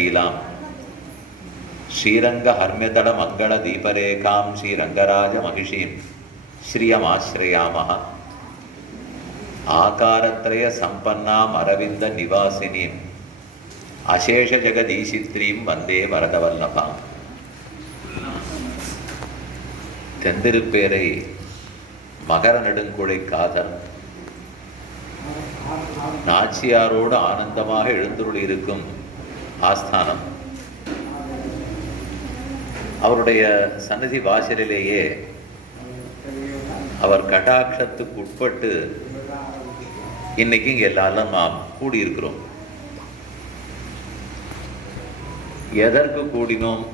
ீலாம் ஸ்ரீரங்க ஹர்மியதட மங்கள தீபரேகாம் ஸ்ரீரங்கராஜ மகிஷீம் ஸ்ரீயமாஸ்ரயாமஹ ஆகாரத்ரய சம்பன்னாம் அரவிந்த நிவாசினீம் அசேஷ ஜெகதீசித்ரீம் வந்தே வரதவல்லபாம். தெந்திருப்பேரை மகர நெடுங்குழை காதல் நாச்சியாரோடு ஆனந்தமாக எழுந்துருளியிருக்கும் ஆஸ்தானம். அவருடைய சந்நிதி வாசலிலேயே அவர் கடாட்சத்துக்கு உட்பட்டு இன்னைக்கு இங்கே எல்லாரும் நாம் கூடியிருக்கிறோம். எதற்கு கூடினோம்?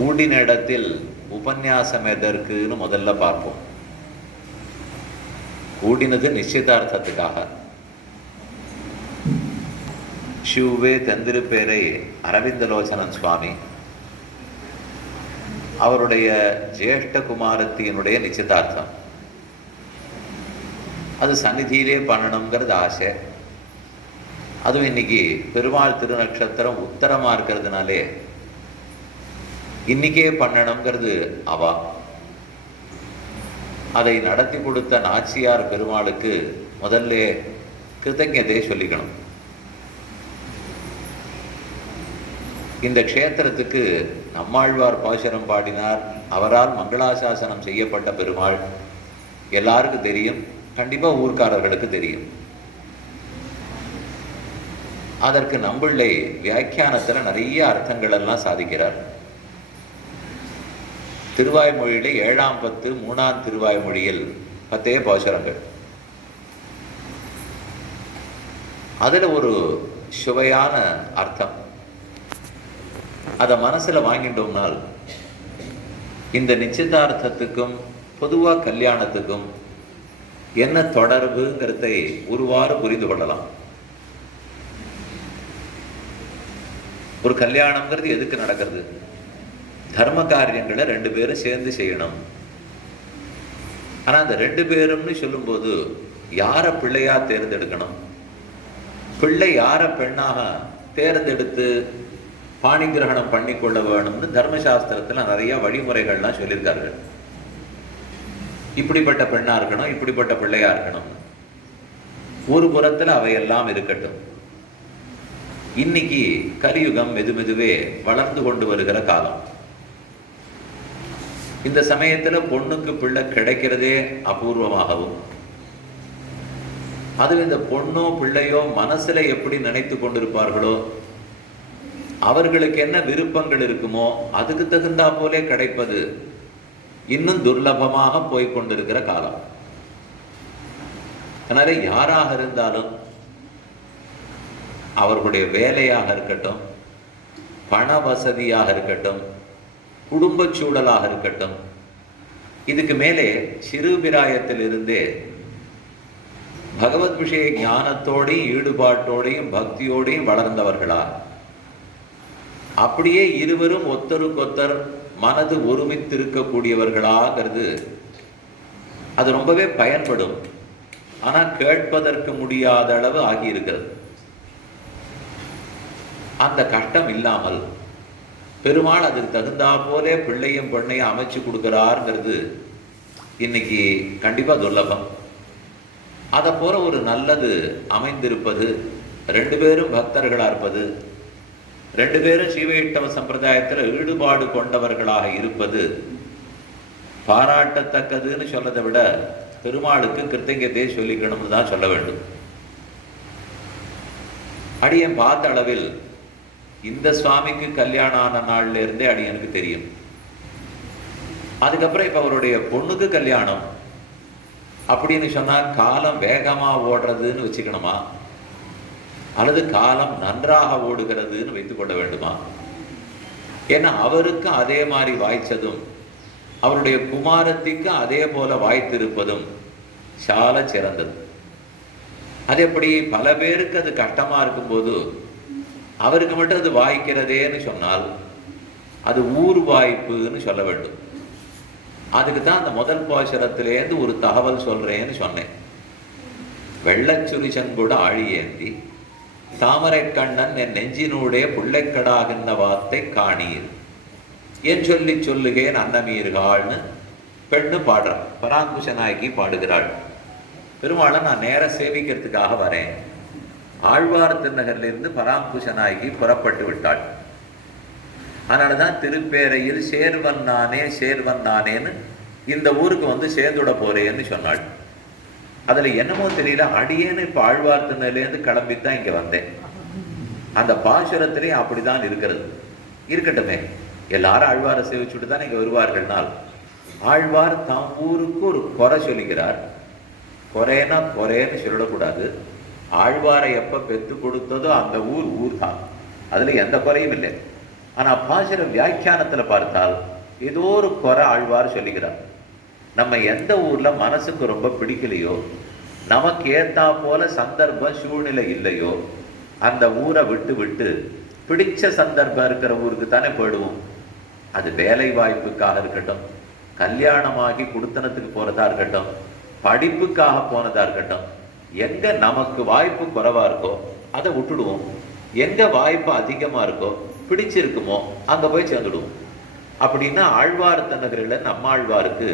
கூடின இடத்தில் உபன்யாசம் எதற்குன்னு முதல்ல பார்ப்போம். கூடினது நிச்சயதார்த்தத்துக்காக. ஷிவ்வே தெந்திருப்பேரை அரவிந்தலோச்சனன் சுவாமி அவருடைய ஜேஷ்ட குமாரத்தியினுடைய நிச்சயதார்த்தம். அது சந்நிதியிலே பண்ணணுங்கிறது ஆசை. அதுவும் இன்னைக்கு பெருமாள் திருநக்ஷத்திரம் உத்தரமாக இருக்கிறதுனாலே இன்னைக்கே பண்ணணுங்கிறது அவா. அதை நடத்தி கொடுத்த நாச்சியார் பெருமாளுக்கு முதல்ல கிருத்தஜதை சொல்லிக்கணும். இந்த க்ஷேத்திரத்துக்கு நம்மாழ்வார் பாசுரம் பாடினார். அவரால் மங்களாசாசனம் செய்யப்பட்ட பெருமாள் எல்லாருக்கும் தெரியும், கண்டிப்பாக ஊர்க்காரர்களுக்கு தெரியும். அதற்கு நம்பிள்ளை வியாக்கியானத்தில் நிறைய அர்த்தங்கள் எல்லாம் சாதிக்கிறார். திருவாய்மொழியிலே 7ஆம் 10 3ஆம் திருவாய்மொழியில் 10 பாசுரங்கள். அதில் ஒரு சுவையான அர்த்தம். அதை மனசில் வாங்கிட்டோம்னால் இந்த நிச்சயதார்த்தத்துக்கும் பொதுவாக கல்யாணத்துக்கும் என்ன தொடர்புங்கிறதை ஒருவாறு புரிந்து கொள்ளலாம். ஒரு கல்யாணம்ங்கிறது எதுக்கு நடக்கிறது? தர்ம காரியங்களை 2 பேரும் சேர்ந்து செய்யணும். ஆனால் அந்த 2 பேரும்னு சொல்லும்போது யாரை பிள்ளையா தேர்ந்தெடுக்கணும், பிள்ளை யாரை பெண்ணாக தேர்ந்தெடுத்து பாணி கிரகணம் பண்ணிக்கொள்ள வேணும்னு தர்மசாஸ்திரத்தில் நிறைய வழிமுறைகள்லாம் சொல்லியிருக்கார்கள். இப்படிப்பட்ட பெண்ணா இருக்கணும், இப்படிப்பட்ட பிள்ளையா இருக்கணும். ஒரு புறத்தில் அவையெல்லாம் இருக்கட்டும். இன்னைக்கு கலியுகம் மெதுமெதுவே வளர்ந்து கொண்டு வருகிற காலம். இந்த சமயத்தில் பொண்ணுக்கு பிள்ளை கிடைக்கிறதே அபூர்வமாகவும், அதில் இந்த பொண்ணோ பிள்ளையோ மனசுல எப்படி நினைத்து கொண்டிருப்பார்களோ, அவர்களுக்கு என்ன விருப்பங்கள் இருக்குமோ அதுக்கு தகுந்தா போலே கிடைப்பது இன்னும் துர்லபமாக போய்கொண்டிருக்கிற காலம். அதனால யாராக இருந்தாலும் அவர்களுடைய வேலையாக இருக்கட்டும், பண வசதியாக இருக்கட்டும், குடும்ப சூழலாக இருக்கட்டும், இதுக்கு மேலே சிறுபிராயத்தில் இருந்தே பகவத் விஷய ஞானத்தோடையும் ஈடுபாட்டோடையும் பக்தியோடையும் வளர்ந்தவர்களா, அப்படியே இருவரும் ஒத்தருக்கொத்தர் மனது ஒருமித்திருக்கக்கூடியவர்களாகிறது அது ரொம்பவே பயன்படும். ஆனால் கேட்பதற்கு முடியாத அளவு ஆகியிருக்கிறது. அந்த கஷ்டம் இல்லாமல் பெருமாள் அதுக்கு தகுந்தா போலே பிள்ளையும் பெண்ணையும் அமைச்சு கொடுக்கிறாருங்கிறது இன்னைக்கு கண்டிப்பாக துர்லபம். அதை போல ஒரு நல்லது அமைந்திருப்பது, 2 பேரும் பக்தர்களாக இருப்பது, 2 பேரும் சீவையிட்டவ சம்பிரதாயத்தில் ஈடுபாடு கொண்டவர்களாக இருப்பது பாராட்டத்தக்கதுன்னு சொல்லதை விட பெருமாளுக்கு கிருத்தங்கத்தை சொல்லிக்கணும்னு தான் சொல்ல வேண்டும். அடியன் பார்த்த அளவில் இந்த சுவாமிக்கு கல்யாணம் ஆன நாள்ல இருந்தே அடியனுக்கு தெரியும். அதுக்கப்புறம் இப்போ அவருடைய பொண்ணுக்கு கல்யாணம் அப்படின்னு சொன்னால் காலம் வேகமாக ஓடுறதுன்னு வச்சுக்கணுமா, அல்லது காலம் நன்றாக ஓடுகிறதுன்னு வைத்துக் கொள்ள வேண்டுமா? ஏன்னா அவருக்கு அதே மாதிரி வாய்ச்சதும் அவருடைய குமாரத்திற்கு அதே போல வாய்த்திருப்பதும் சால சிறந்தது. அது எப்படி பல பேருக்கு அது கஷ்டமா இருக்கும்போது அவருக்கு மட்டும் அது வாய்க்கிறதேன்னு சொன்னால் அது ஊர் வாய்ப்புன்னு சொல்ல வேண்டும். அதுக்கு தான் அந்த முதல் பாசுரத்திலேருந்து ஒரு தகவல் சொல்றேன்னு சொன்னேன். வெள்ளச்சுரிசன் கூட ஆழியேந்தி தாமரை கண்ணன் என் நெஞ்சினூடே புள்ளைக்கடாகின்ற வார்த்தை காணீர் என் சொல்லி சொல்லுகேன் அன்னமீர்காள்னு பெண்ணு பாடுறான். பராங்குஷ நாயகி பாடுகிறாள். பெருமாளை நான் நேர சேவிக்கிறதுக்காக வரேன். ஆழ்வார் திருநகரிலிருந்து பராங்குஷ நாயகி புறப்பட்டு விட்டாள். அதனாலதான் திருப்பேரையில் சேர்வன் நானேன்னு இந்த ஊருக்கு வந்து சேர்ந்துட போறேன்னு சொன்னாள். அதுல என்னமோ தெரியல, அடியேன்னு இப்ப ஆழ்வார் திருநகர்லேருந்து கிளம்பித்தான் இங்க வந்தேன். அந்த பாசுரத்திலே அப்படிதான் இருக்கிறது. இருக்கட்டுமே, எல்லாரும் ஆழ்வாரை சேவிச்சுட்டு தான் இங்க வருவார்கள்னால், ஆழ்வார் தாம் ஊருக்கு ஒரு குறை சொல்லுகிறார். குறைனா குறைன்னு சொல்லக்கூடாது. ஆழ்வாரை எப்ப பெற்று கொடுத்ததோ அந்த ஊர் தான், அதுல எந்த குறையும் இல்லை. ஆனா பாசுர வியாக்கியானத்துல பார்த்தால் ஏதோ ஒரு குறை ஆழ்வார் சொல்லுகிறார். நம்ம எந்த ஊர்ல மனசுக்கு ரொம்ப பிடிக்கலையோ, நமக்கு ஏத்தா போல சந்தர்ப்பம் சூழ்நிலை இல்லையோ, அந்த ஊரை விட்டு விட்டு பிடிச்ச சந்தர்ப்பம் இருக்கிற ஊருக்கு தானே போயிடுவோம். அது வேலை வாய்ப்புக்காக இருக்கட்டும், கல்யாணமாகி குடுத்தனத்துக்கு போறதா இருக்கட்டும், படிப்புக்காக போனதா இருக்கட்டும், எங்க நமக்கு வாய்ப்பு குறைவா இருக்கோ அதை விட்டுடுவோம். எங்க வாய்ப்பு அதிகமா இருக்கோ, பிடிச்சிருக்குமோ, அங்க போய் சேர்ந்துடுவோம். அப்படின்னா ஆழ்வார் திருநகரில் நம்மாழ்வாருக்கு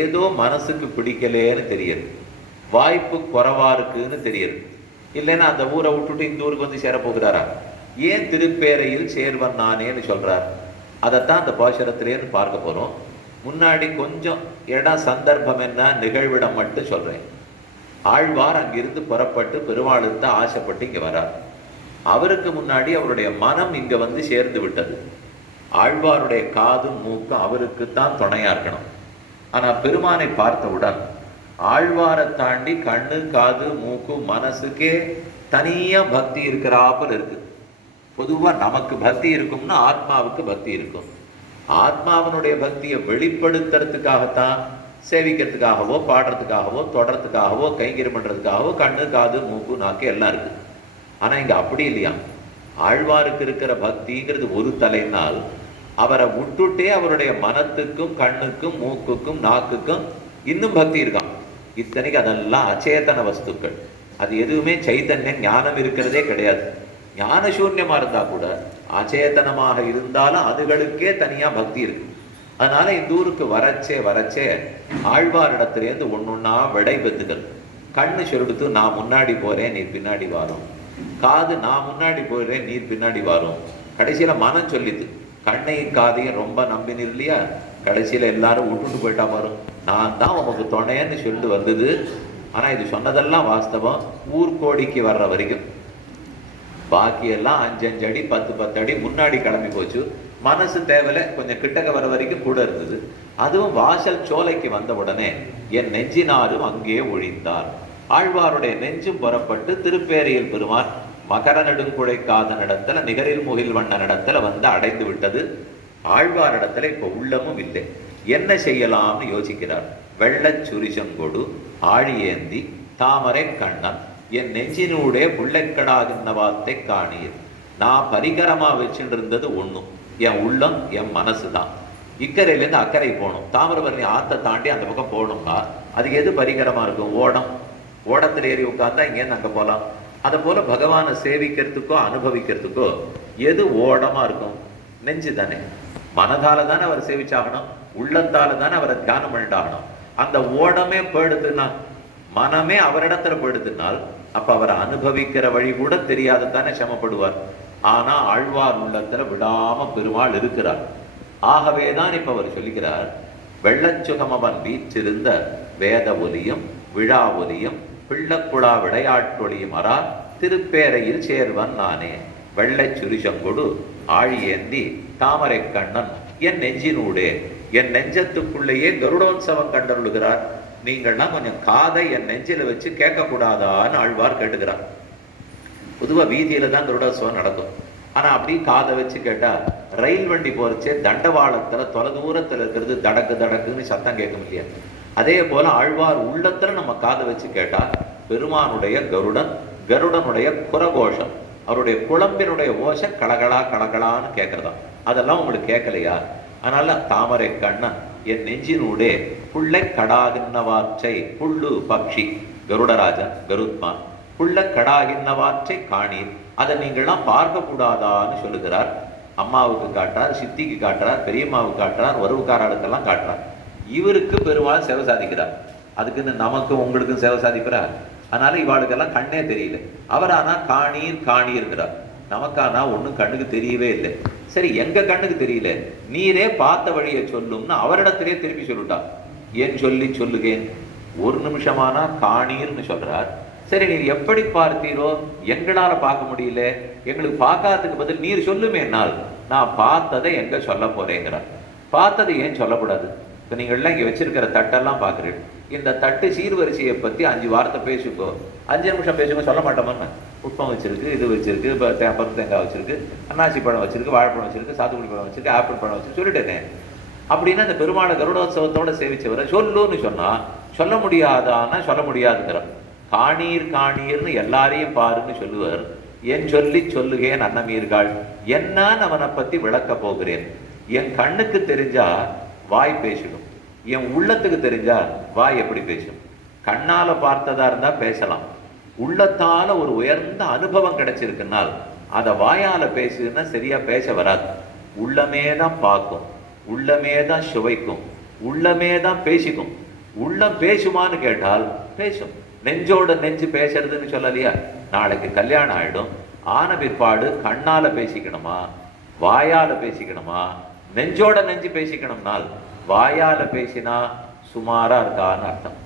ஏதோ மனசுக்கு பிடிக்கலேன்னு தெரியுது, வாய்ப்பு குறைவா இருக்குன்னு தெரியுது. இல்லைன்னா அந்த ஊரை விட்டுட்டு இந்த ஊருக்கு வந்து சேர போகிறாரா? ஏன் திருப்பேரையில் சேர்வன் நானேன்னு சொல்றார்? அதைத்தான் அந்த பாசுரத்திலேன்னு பார்க்க போறோம். முன்னாடி கொஞ்சம் இடம் சந்தர்ப்பம் என்ன நிகழ்விடம் மட்டும் சொல்றேன். ஆழ்வார் அங்கிருந்து புறப்பட்டு பெருமாளுக்கு ஆசைப்பட்டு இங்க வரார். அவருக்கு முன்னாடி அவருடைய மனம் இங்க வந்து சேர்ந்து விட்டது. ஆழ்வாருடைய காதும் மூக்கும் அவருக்குத்தான் துணையா இருக்கணும். ஆனா பெருமானை பார்த்தவுடன் ஆழ்வாரை தாண்டி கண்ணு காது மூக்கு மனசுக்கே தனியா பக்தி இருக்கிறாப்புல இருக்கு. பொதுவா நமக்கு பக்தி இருக்கும்னா ஆத்மாவுக்கு பக்தி இருக்கும். ஆத்மாவினுடைய பக்தியை வெளிப்படுத்துறதுக்காகத்தான் சேவிக்கிறதுக்காகவோ பாடுறதுக்காகவோ தொடறதுக்காகவோ கைங்கரியம் பண்றதுக்காகவோ கண்ணு காது மூக்கு நாக்கு எல்லாம் இருக்கு. ஆனா இங்க அப்படி இல்லையா. ஆழ்வாருக்கு இருக்கிற பக்திங்கிறது ஒரு தலைனால் அவரை விட்டுட்டே அவருடைய மனத்துக்கும் கண்ணுக்கும் மூக்குக்கும் நாக்குக்கும் இன்னும் பக்தி இருக்கான். இத்தனைக்கு அதெல்லாம் அச்சேதன வஸ்துக்கள். அது எதுவுமே சைத்தன்யம் ஞானம் இருக்கிறதே கிடையாது. ஞான சூன்யமா இருந்தா கூட அச்சேதனமாக இருந்தாலும் அதுகளுக்கே தனியா பக்தி இருக்கு. அதனால இந்த ஊருக்கு வரச்சே ஆழ்வாரிடத்திலேருந்து ஒன்னொன்னா விடை பெற்றுகள். கண்ணு சொல்லிடுத்து நான் முன்னாடி போறேன் நீ பின்னாடி வாரும், காது நான் முன்னாடி போறேன் நீ பின்னாடி வாரும். கடைசியில மனம் சொல்லிது, கண்ணையும் காதையும் ரொம்ப நம்பினு இல்லையா, கடைசியில எல்லாரும் விட்டுட்டு போயிட்டா வரும், நான் தான் உனக்கு துணைன்னு சொல்லிட்டு வந்தது. ஆனா இது சொன்னதெல்லாம் வாஸ்தவம் ஊர்கோடிக்கு வர்ற வரைக்கும். பாக்கியெல்லாம் 5 அடி 10 அடி முன்னாடி கிளம்பி போச்சு. மனசு தேவையில்ல, கொஞ்சம் கிட்டக்க வர வரைக்கும் கூட இருந்தது. அதுவும் வாசல் சோலைக்கு வந்த உடனே என் நெஞ்சினாரும் அங்கே ஒழிந்தார். ஆழ்வாருடைய நெஞ்சும் புறப்பட்டு திருப்பேரையில் பெருமான் மகர நெடுங்குழைக்காத நடத்தல நிகரில் முகில் வண்ண நடத்தல வந்து அடைந்து விட்டது. ஆழ்வாரிடத்துல இப்ப உள்ளமும் இல்லை. என்ன செய்யலாம்னு யோசிக்கிறார். வெள்ளச் சுரிசங்கொடு ஆழியேந்தி தாமரை கண்ணன் என் நெஞ்சினூடே புள்ளைக்கடாகின்ற வார்த்தை காணீர். நான் பரிகரமா வச்சுட்டு இருந்தது ஒண்ணும், என் உள்ளம் என் மனசு தான். இக்கரையிலேருந்து அக்கறை போகணும், தாமிரபரணி ஆத்தை தாண்டி அந்த பக்கம் போகணும்னா அதுக்கு எது பரிகரமா இருக்கும்? ஓடம். ஓடத்துல ஏறி உட்கார்ந்தா இங்கேருந்து அங்க போகலாம். அதை போல பகவானை சேவிக்கிறதுக்கோ அனுபவிக்கிறதுக்கோ எது ஓடமா இருக்கும்? நெஞ்சு தானே. மனதால தானே அவர் சேவிச்சாகணும், உள்ளத்தால தானே அவரை தியானம் பண்ணிட்டாகணும். அந்த ஓடமே போயிடுதுன்னா, மனமே அவரிடத்துல போயிடுதுனால் அப்ப அவரை அனுபவிக்கிற வழி கூட தெரியாத தானே சிரமப்படுவார். ஆனா ஆழ்வார் உள்ளத்துல விடாம பெருமாள் இருக்கிறார். ஆகவேதான் இப்ப அவர் சொல்லுகிறார், வெள்ளச்சுகம் அவன் வீற்றிருந்த வேத ஒலியும் விழா ஒலியும் பிள்ளக்குழா விளையாட்டொலியும் அரா திருப்பேரையில் சேர்வன் நானே. வெள்ளை சுரிசங்கொடு ஆழியேந்தி தாமரை கண்ணன் என் நெஞ்சினூடே, என் நெஞ்சத்துக்குள்ளேயே கருடோத்சவம் கண்டருளுகிறார். நீங்கள்லாம் கொஞ்சம் காதை என் நெஞ்சில வச்சு கேட்கக்கூடாதான்னு ஆழ்வார் கேட்டுக்கிறார். பொதுவா வீதியில தான் கருடோத்சவம் நடக்கும். ஆனா அப்படி காதை வச்சு கேட்டா ரயில் வண்டி போறச்சே தண்டவாளத்துல தொலை தூரத்துல இருக்கிறது தடக்கு தடக்குன்னு சத்தம் கேட்கும் இல்லையா? அதே போல ஆழ்வார் உள்ளத்துல நம்ம காதை வச்சு கேட்டா பெருமானுடைய கருடனுடைய குரகோஷம், அவருடைய குழம்பினுடைய ஓசை கலகளா கலகளான்னு கேட்கறதா. அதெல்லாம் உங்களுக்கு கேட்கலையா? அதனால தாமரை கண்ணன் என் நெஞ்சினூடே புள்ளை கடாகின்னவாற்றை, புள்ளு பக்ஷி கருடராஜன் கருத்மான், புள்ள கடாகின்னவாற்றை காணீர் அதை நீங்கள்லாம் பார்க்க கூடாதான்னு சொல்லுகிறார். அம்மாவுக்கு காட்டுறார், சித்திக்கு காட்டுறார், பெரியம்மாவுக்கு காட்டுறார், உறவுக்காரர்களுக்கெல்லாம் காட்டுறார். இவருக்கு பெருமாள் சேவை சாதிக்கிறார். அதுக்குன்னு நமக்கு உங்களுக்கும் சேவை சாதிக்கிறார். அதனால இவாளுக்கெல்லாம் கண்ணே தெரியல. அவர் ஆனா காணீர் காணீர்ங்கிறார். நமக்கானா ஒன்றும் கண்ணுக்கு தெரியவே இல்லை. சரி, எங்க கண்ணுக்கு தெரியல, நீரே பார்த்த வழியை சொல்லும்னு அவரிடத்திலே திருப்பி சொல்லிட்டார். ஏன் சொல்லி சொல்லுகேன், ஒரு நிமிஷமானா காணீர்னு சொல்றார். சரி, நீர் எப்படி பார்த்தீரோ, எங்களால பார்க்க முடியல, எங்களுக்கு பார்க்காததுக்கு பதில் நீர் சொல்லுமே, என்னால் நான் பார்த்ததை எங்க சொல்ல போறேங்கிறார். பார்த்ததை ஏன் சொல்லக்கூடாது? இப்போ நீங்கள்லாம் இங்கே வச்சிருக்கிற தட்டெல்லாம் பார்க்குறீங்க. இந்த தட்டு சீர்வரிசையை பற்றி 5 வார்த்தை பேசுங்கோ, 5 நிமிஷம் பேசுங்க, சொல்ல மாட்டோமா? புஷ்பம் வச்சிருக்கு, இது வச்சிருக்கு, இப்போ பருப்பு தேங்காய் வச்சிருக்கு, அன்னாசி பழம் வச்சிருக்கு, வாழைப்பழம் வச்சிருக்கு, சாத்துக்குடி பழம் வச்சிருக்கு, ஆப்பிள் பழம் வச்சிருக்கு சொல்லிட்டேனே. அப்படின்னா இந்த பெருமாளை கருடோத்சவத்தோட சேவிச்சவரை சொல்லுன்னு சொன்னா சொல்ல முடியாதான்னா சொல்ல முடியாதுங்கிறார். காணீர் காணீர்னு எல்லாரையும் பாருன்னு சொல்லுவார். என் சொல்லி சொல்லுகேன் அன்னமீர்கள், என்னான்னு அவனை பத்தி விளக்க போகிறேன். என் கண்ணுக்கு தெரிஞ்சா வாய் பேசிடும், என் உள்ளத்துக்கு தெரிஞ்சா வாய் எப்படி பேசும்? கண்ணால பார்த்ததா இருந்தா பேசலாம், உள்ளத்தால ஒரு உயர்ந்த அனுபவம் கிடைச்சிருக்குனால் அதை வாயால பேசுன்னா சரியா பேச வராது. உள்ளமே தான் பார்க்கும், உள்ளமே தான் சுவைக்கும், உள்ளமே தான் பேசிக்கும். உள்ளம் பேசுமான்னு கேட்டால் பேசும். நெஞ்சோட நெஞ்சு பேசுறதுன்னு சொல்லலையா? நாளைக்கு கல்யாணம் ஆயிடும், ஆன பிற்பாடு கண்ணால பேசிக்கணுமா, வாயால பேசிக்கணுமா, நெஞ்சோட நெஞ்சு பேசிக்கணும்னால் வாயால பேசினா சுமாரா இருக்கான்னு அர்த்தம்,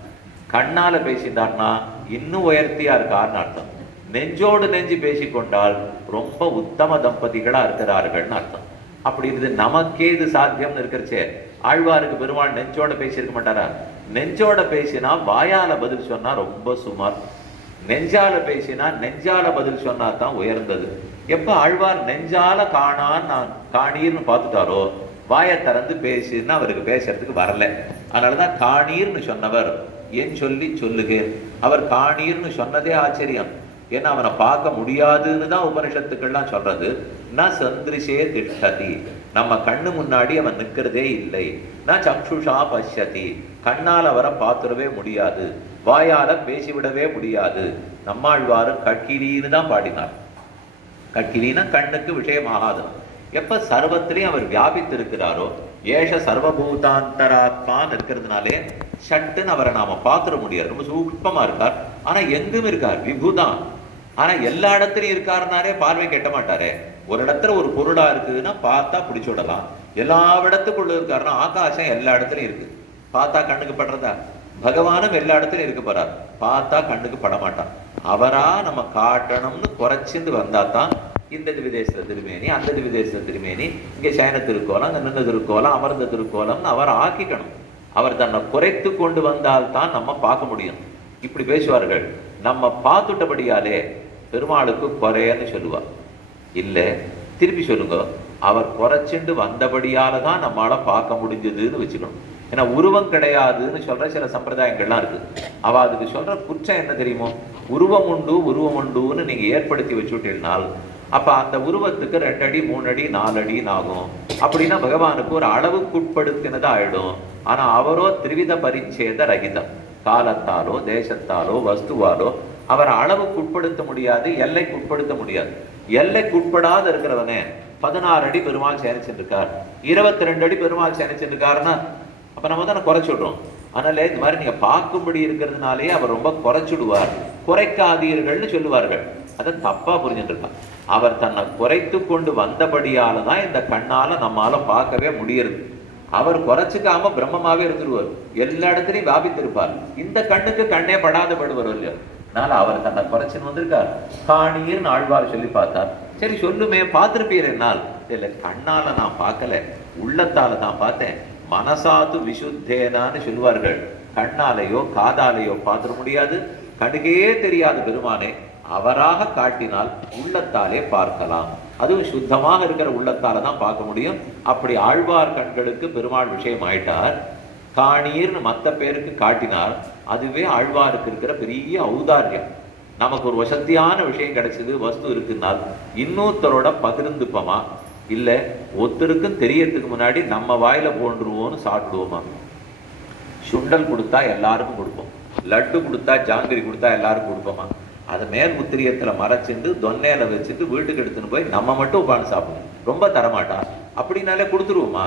கண்ணால பேசினார்னா இன்னும் உயர்த்தியா இருக்கான்னு அர்த்தம், நெஞ்சோடு நெஞ்சு பேசிக்கொண்டால் ரொம்ப உத்தம தம்பதிகளா இருக்கிறார்கள்னு அர்த்தம். அப்படி இது நமக்கே இது சாத்தியம்னு இருக்கிறச்சே, ஆழ்வாருக்கு பெருமாள் நெஞ்சோட பேசியிருக்க மாட்டாரா? நெஞ்சோட பேசினா வாயால பதில் சொன்னா ரொம்ப சுமார், நெஞ்சால பேசினா நெஞ்சால பதில் சொன்னா தான் உயர்ந்தது. எப்ப ஆழ்வார் நெஞ்சால நான் காணீர்னு பார்த்துட்டாரோ, வாயை திறந்து பேசினா அவருக்கு பேசுறதுக்கு வரல. அதனாலதான் காணீர்னு சொன்னவர் ஏன் சொல்லி சொல்லுகேன். அவர் காணீர்னு சொன்னதே ஆச்சரியம். ஏன்னா அவனை பார்க்க முடியாதுன்னு தான் உபனிஷத்துக்கள்லாம் சொல்றது. ந சந்திரிசே திஷ்டதி, நம்ம கண்ணு முன்னாடி அவன் நிற்கிறதே இல்லை. ந சக்ஷுஷா பஷ்யதி, கண்ணால் அவரை பார்த்துடவே முடியாது, வாயால பேசிவிடவே முடியாது. நம்மாழ்வாரு கட்கிரின்னு தான் பாடினார். கட்கிரின்னா கண்ணுக்கு விஷயமாகாது. எப்ப சர்வத்திலையும் அவர் வியாபித்து இருக்கிறாரோ, ஏஷ சர்வபூதாந்தராத்மான்னு இருக்கிறதுனாலே சட்டுன்னு அவரை நாம பார்த்துட முடியாது. ரொம்ப சூக்ஷ்மமா இருக்கார், ஆனா எங்கும் இருக்கார், விபுதான். ஆனா எல்லா இடத்துலையும் இருக்காருனாரே பார்வை கெட்ட மாட்டாரே. ஒரு இடத்துல ஒரு பொருளா இருக்குதுன்னா பார்த்தா பிடிச்சு விடலாம். எல்லா இடத்துக்குள்ள இருக்காருன்னா ஆகாசம் எல்லா இடத்துலையும் இருக்கு, பார்த்தா கண்ணுக்கு படுறதா? பகவானும் எல்லா இடத்துலையும் இருக்க போறார், பார்த்தா கண்ணுக்கு பட மாட்டான். அவரா நம்ம காட்டணும்னு குறைச்சிந்து வந்தா தான் இந்த விதேச திருமேனி, அந்த விதேச திருமேனி, இங்கே சயன திருக்கோலம், அங்கே நின்ன திருக்கோலம், அமர்ந்த திருக்கோலம்னு அவர் ஆக்கிக்கணும். அவர் தன்னை குறைத்து கொண்டு வந்தால்தான் நம்ம பார்க்க முடியும். இப்படி பேசுவார்கள். நம்ம பார்த்துட்டபடியாலே பெருமாளுக்கு குறையன்னு சொல்லுவார். இல்லை, திருப்பி சொல்லுங்க, அவர் குறைச்சிண்டு வந்தபடியால தான் நம்மளால பார்க்க முடிஞ்சதுன்னு வச்சுக்கணும். ஏன்னா உருவம் கிடையாதுன்னு சொல்ற சில சம்பிரதாயங்கள்லாம் இருக்கு. அவ அதுக்கு சொல்ற குற்றம் என்ன தெரியுமோ? உருவம் உண்டு உருவம் உண்டுன்னு நீங்க ஏற்படுத்தி வச்சுட்டீங்கனால் அப்ப அந்த உருவத்துக்கு 2 அடி 3 அடி 4 அடின்னு ஆகும். அப்படின்னா பகவானுக்கு ஒரு அளவுக்குட்படுத்தினதா ஆயிடும். ஆனா அவரோ திரிவித பரிச்சேத ரகிதம், காலத்தாலோ தேசத்தாலோ வஸ்துவாலோ அவரை அளவுக்கு உட்படுத்த முடியாது, எல்லைக்கு உட்படுத்த முடியாது. எல்லைக்கு உட்படாத இருக்கிறவனே 16 அடி பெருமாள் சேனிச்சிருக்கார், 22 அடி பெருமாள் சேனிச்சிருக்காருன்னா அப்ப நம்ம தானே குறைச்சுடுறோம். அதனால இந்த மாதிரி நீங்க பார்க்கும்படி இருக்கிறதுனாலே அவர் ரொம்ப குறைச்சுடுவார். குறைக்காதீர்கள்னு சொல்லுவார்கள். அதை தப்பா புரிஞ்சுட்டு இருக்கான். அவர் தன்னை குறைத்து கொண்டு வந்தபடியால தான் இந்த கண்ணால நம்மால பார்க்கவே முடியறது. அவர் குறைச்சிக்காம பிரம்மமாவே இருந்துருவார், எல்லா இடத்துலையும் வியாபித்திருப்பார். இந்த கண்ணுக்கு கண்ணே படாத படுவார் இல்லையா? அதனால அவர் தன்னை குறைச்சுன்னு வந்திருக்கார். காணீர்னு ஆழ்வார் சொல்லி பார்த்தார். சரி சொல்லுமே, பார்த்திருப்பீர் என்னால். இல்லை, கண்ணால நான் பார்க்கல, உள்ளத்தால தான் பார்த்தேன். மனசாது விசுத்தேனான்னு சொல்லுவார்கள். கண்ணாலேயோ காதாலேயோ பார்த்துட முடியாது. கண்ணுக்கே தெரியாத பெருமானே அவராக காட்டினால் உள்ளத்தாலே பார்க்கலாம். அதுவும் சுத்தமாக இருக்கிற உள்ளத்தால தான் பார்க்க முடியும். அப்படி ஆழ்வார் கண்களுக்கு பெருமாள் விஷயம் ஆயிட்டார். காணீர்னு மற்ற பேருக்கு காட்டினார். அதுவே ஆழ்வாருக்கு இருக்கிற பெரிய ஔதாரியம். நமக்கு ஒரு வசதியான விஷயம் கிடைச்சது, வஸ்து இருக்குன்னால் இன்னொருத்தரோட பகிர்ந்துப்போமா? இல்லை, ஒருத்தருக்கும் தெரியறதுக்கு முன்னாடி நம்ம வாயில போன்றுவோன்னு சாப்பிடுவோமா? சுண்டல் கொடுத்தா எல்லாருக்கும் கொடுப்போம், லட்டு கொடுத்தா ஜாங்கிரி கொடுத்தா எல்லாருக்கும் கொடுப்போமா? அதை மேல் உத்திரியத்துல மறைச்சிட்டு தொன்னையில வச்சுட்டு வீட்டுக்கு எடுத்துன்னு போய் நம்ம மட்டும் உட்காந்து சாப்பிடணும், ரொம்ப தரமாட்டா. அப்படின்னாலே கொடுத்துருவோமா?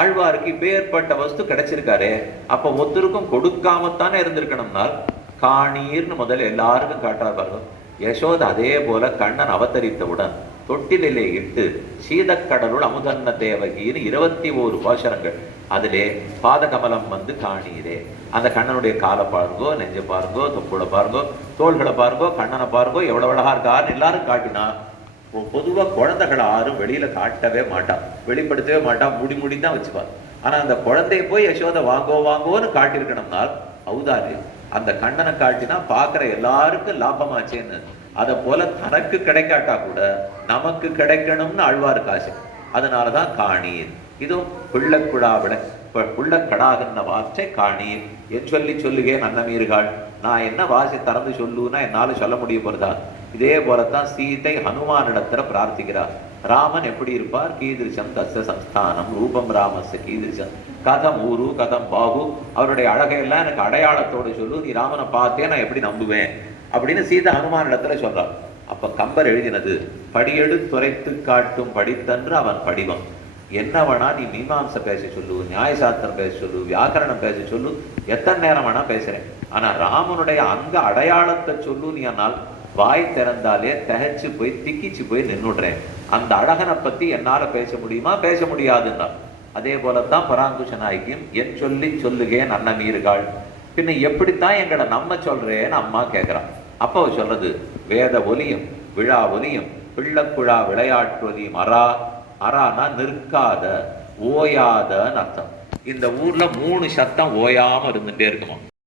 ஆழ்வாருக்கு இப்பேற்பட்ட வஸ்து கிடைச்சிருக்காரே, அப்ப ஒருத்தருக்கும் கொடுக்காமத்தானே இருந்திருக்கணும்னால் காணீர்னு முதல்ல எல்லாருக்கும் காட்டுறா பாருங்க. யசோத அதே போல கண்ணன் அவதரித்தவுடன் தொட்டிலே இட்டு சீதக்கடலுள் அமுதன்ன தேவகின்னு 21 பாசரங்கள். அதிலே பாதகமலம் வந்து காணீரே, அந்த கண்ணனுடைய காலை பாருங்கோ, நெஞ்ச பாருங்கோ, தொப்புளை பாருங்கோ, தோள்களை பாருங்கோ, கண்ணனை பாருங்கோ, எவ்வளவு அழகா இருக்காருன்னு எல்லாரும் காட்டினா. பொதுவா குழந்தைகளை யாரும் வெளியில காட்டவே மாட்டா, வெளிப்படுத்தவே மாட்டா, மூடி தான் வச்சுப்பார். ஆனா அந்த குழந்தைய போய் யசோதை வாங்கோ வாங்கோன்னு காட்டியிருக்கணும்னால் ஔதாரியம். அந்த கண்ணனை காட்டினா பார்க்குற எல்லாருக்கும் லாபமாச்சேன்னு. அதை போல தனக்கு கிடைக்காட்டா கூட நமக்கு கிடைக்கணும்னு ஆழ்வாருக்கு ஆசை. அதனாலதான் காணீர். இதுவும் பிள்ளைக்குழா விட புள்ளக்கடாகின்ற வார்த்தை காணீர். என் சொல்லி சொல்லுகே நன்னமீர்கள். நான் என்ன வாசி திறந்து சொல்லுன்னா என்னால சொல்ல முடிய போறதா? இதே போலத்தான் சீதை ஹனுமானிடத்துல பிரார்த்திக்கிறார். ராமன் எப்படி இருப்பார்? கீதிருஷம் தஸ்ய சம்ஸ்தானம் ரூபம் ராமஸ்ய கீதிருஷம் கதம் ஊரு கதம் பாகு. அவருடைய அழகையெல்லாம் எனக்கு அடையாளத்தோடு சொல்லு, நீ ராமனை பார்த்தே நான் எப்படி நம்புவேன் அப்படின்னு சீதை ஹனுமானிடத்துல சொல்றார். அப்ப கம்பர் எழுதினது படியெடு துரைத்து காட்டும் படித்தன்று அவன் படிவம். என்னவனா நீ மீமாம்சை பேச சொல்லு, நியாயசாஸ்திரம் பேச சொல்லு, வியாக்கரணம் பேச சொல்லு, எத்தனை நேரம் வேணா பேசுறேன். ஆனா ராமனுடைய அங்க அடையாளத்தை சொல்லு நீ, ஆனால் வாய் திறந்தாலே தகைச்சு போய் திக்கிச்சு போய் நின்னுடுறேன். அந்த அழகனை பத்தி என்னால பேச முடியுமா? பேச முடியாதுன்னா. அதே போலத்தான் பராங்குஷ நாயகியும் என் சொல்லி சொல்லுகேன் அன்னமீர்கள். பின்ன எப்படித்தான் எங்களை நம்ம சொல்றேன்னு அம்மா கேட்கிறான். அப்ப சொல்றது வேத ஒலியும் விழா ஒலியும் பிள்ளைக்குழா விளையாட்டுவதியும் அரா. அறானா நிற்காத ஓயாதன்னு அர்த்தம். இந்த ஊர்ல 3 சத்தம் ஓயாம இருந்துட்டே இருக்குமா.